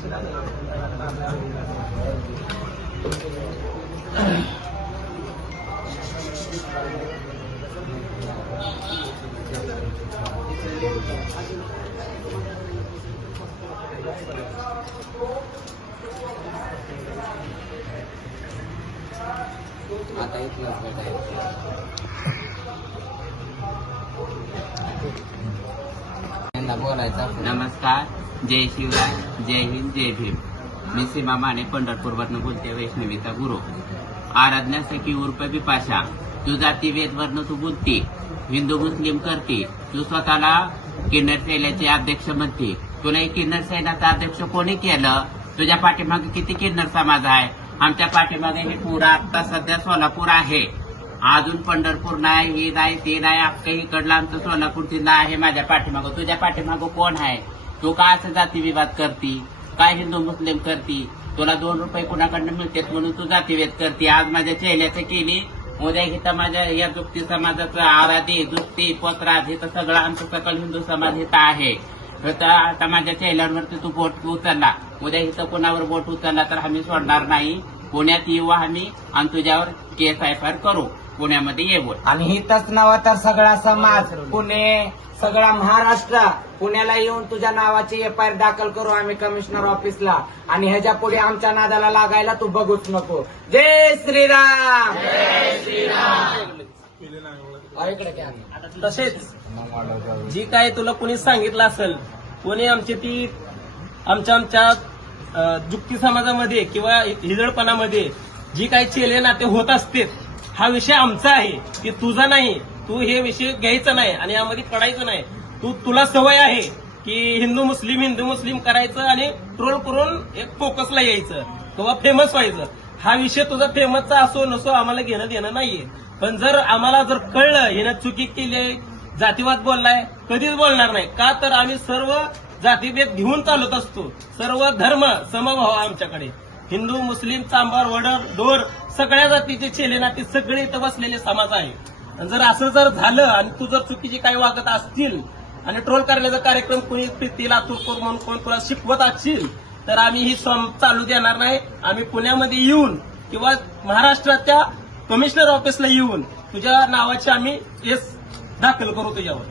आता इथलंच बोलायचं. नमस्कार, जय शिवराय, जय हिंद, जय भीम. मी सीमा माने पंढरपूरवरनं बोलते, वैष्णवीचा गुरु. आराधना सखी उर्फ बिपाशा, तू जातीभेदवरनं तू बोलती, हिंदू मुस्लिम करते, तू स्वतःला किन्नर सैन्याचे अध्यक्ष म्हणते. तुला एक किन्नर सैन्याचा अध्यक्ष कोणी केलं? तुझ्या पाठीमागे किती किन्नर समाज आहे? आमच्या पाठीमागे हे पुरा आता सध्या सोलापूर आहे. अजून पंढरपूर नाही, हे नाही, ते नाही, अख्खं इकडलं आमचं सोलापूर जिल्हा आहे माझ्या पाठीमागं. तुझ्या पाठीमागं कोण आहे? तू का असं जातीविवाद करती? काय हिंदू मुस्लिम करती? तुला 2 रुपये कुणाकडनं मिळतात म्हणून तू जातीभेद करते. आज माझ्या चेहऱ्याचं केली, उद्या इथं माझ्या या जुक्ती समाजाचं आराधी जुक्ती पत्रात इथं सगळं आमचं सकल हिंदू समाज इथं आहे. आता माझ्या चेहऱ्यावरती तू बोट उचलला, उद्या इथं कोणावर बोट उचलला तर आम्ही सोडणार नाही. पुण्यात येऊ आम्ही आणि तुझ्यावर केस FIR करू. पुण्यामध्ये येऊ. आणि हिथंच नव्हा तर सगळा समाज, पुणे, सगळा महाराष्ट्र, पुण्याला येऊन तुझ्या नावाची FIR दाखल करू आम्ही कमिशनर ऑफिसला. आणि ह्याच्या पुढे आमच्या नादाला लागायला तू बघूच नको. जय श्रीराम. तसेच जी काय तुला कोणी सांगितलं असेल, कोणी आमची ती आमच्या जुक्ती समाजामध्ये किंवा हिजळपणामध्ये जी काही चेले नाते होत असते, हा विषय आमचा आहे, की तुझा नाही. तू हे विषय घ्यायचा नाही आणि यामध्ये पडायचं नाही. तुला सवय आहे की हिंदू मुस्लिम करायचं आणि ट्रोल करून एक फोकसला यायचं किंवा फेमस व्हायचं. हा विषय तुझा फेमसचा असो नसो आम्हाला घेणं देणं नाहीये. पण जर आम्हाला जर कळलं हिनं चुकी केली आहे, जातीवाद बोललाय, कधीच बोलणार नाही. का तर आम्ही सर्व जातीभेद घेऊन चालत असतो. सर्व धर्म समभाव आमच्याकडे. हिंदू मुस्लिम चांभार वडर डोर सगळ्या जातीचे चेले नाते सगळे इथं बसलेले समाज आहे. जर असं जर झालं आणि तू जर चुकीची काही वागत असतील आणि ट्रोल करण्याचा कार्यक्रम कोणी प्रीतीला आतुरपूर म्हणून कोण तुला शिकवत असतील तर आम्ही ही चालू देणार नाही. आम्ही पुण्यामध्ये येऊन किंवा महाराष्ट्राच्या कमिशनर ऑफिसला येऊन तुझ्या नावाची आम्ही केस दाखल करू तुझ्यावर.